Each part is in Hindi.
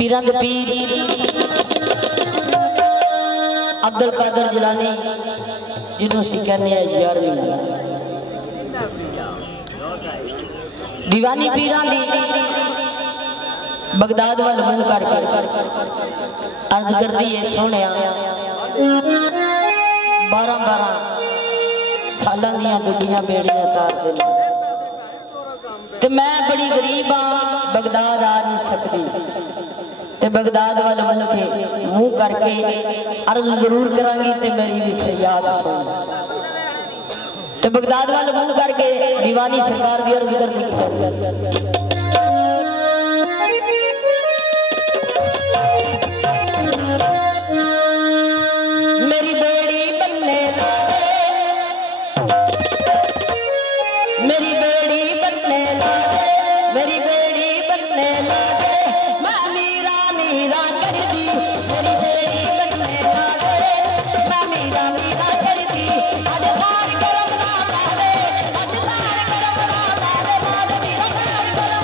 पीरां दे पीर अब्दुल कादर जिलानी जिन्हों असीं कहने यारवीं दीवानी पीरां दी बगदाद वाल मुंह करके अर्ज करदी है सोहणिया 12-12 सालां दियां दुनिया बेड़ियां तार दे ते मैं बड़ी गरीब हाँ बगदाद आ नहीं सकती ते बगदाद वाल मुंह करके अर्ज जरूर करांगी ते मेरी भी फरियाद सुन ते बगदाद वाल मुंह करके दीवानी सरकार दी अर्ज करनी मेरी बेड़ी बनने लागे मेरी बेड़ी बनने लागे मेरी बेड़ी बनने लागे मैं मीरा मीरा कर दी मेरी बेड़ी बनने लागे मैं मीरा मीरा कर दी आज बार करम ना लावे आज बार करम ना लावे आज मीरा बार करम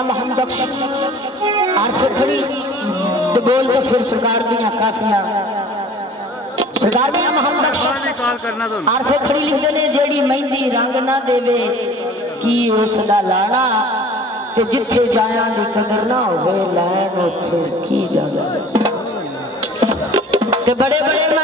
मियां मोहम्मद बख्श आरफे खड़ी तो बोल तो फिर सरकार दियां काफियां सरकार मियां मोहम्मद बख्श आरफे खड़ी लिखते ने जेड़ी मेहंदी रंग ना देवे की उसदा लाना ते जिथे जाया दी कदर ना होवे लैन उथे की जादा ते बड़े बड़े